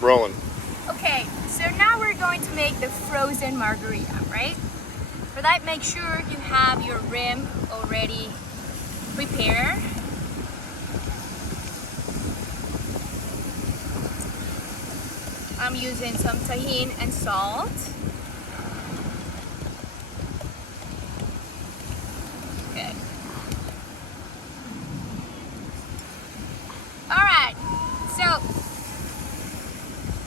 Rolling. Okay, so now we're going to make the frozen margarita, right? For that, make sure you have your rim already prepared. I'm using some tahini and salt. Okay. Alright, so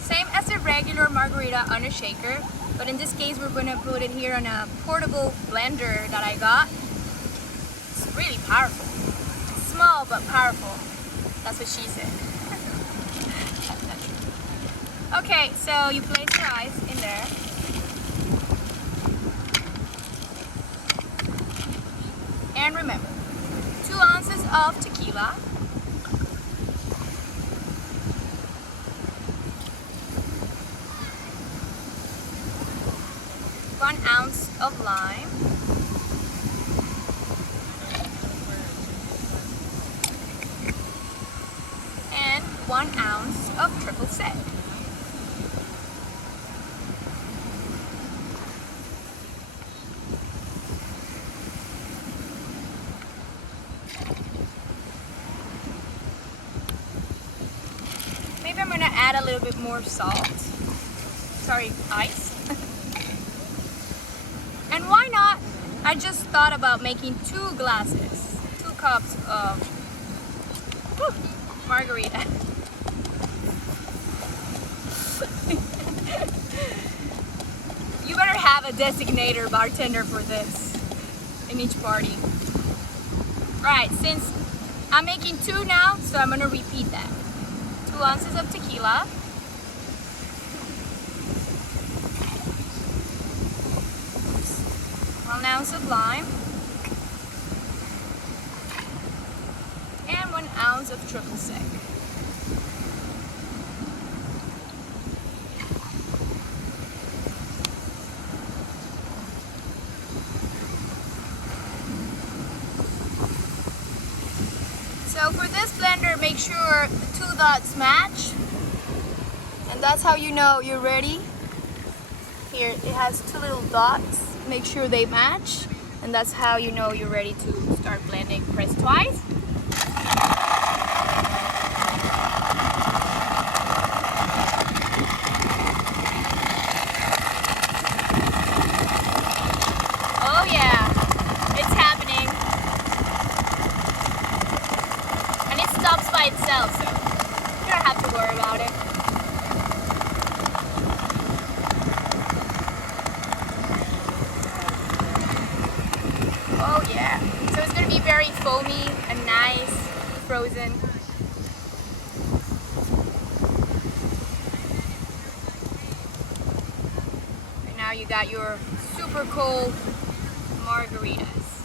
same as a regular margarita on a shaker, but in this case we're going to put it here on a portable blender that I got. It's really powerful. It's small but powerful. That's what she said. Okay, so you place your ice in there. And remember, 2 ounces of tequila. 1 ounce of lime. And 1 ounce of triple sec. Maybe I'm gonna add a little bit more salt. Sorry, ice. And why not? I just thought about making 2 glasses, 2 cups of margarita. You better have a designated bartender for this in each party. Alright, since I'm making 2 now, so I'm gonna repeat that. 2 ounces of tequila. 1 ounce of lime. And 1 ounce of triple sec. So for this blender, make sure the 2 dots match, and that's how you know you're ready. Here it has 2 little dots, make sure they match, and that's how you know you're ready to start blending. Press twice. Oh yeah, it's happening. And it stops by itself, so you don't have to worry about it. Oh yeah, so it's going to be very foamy and nice, frozen. And now you got your super cold margaritas.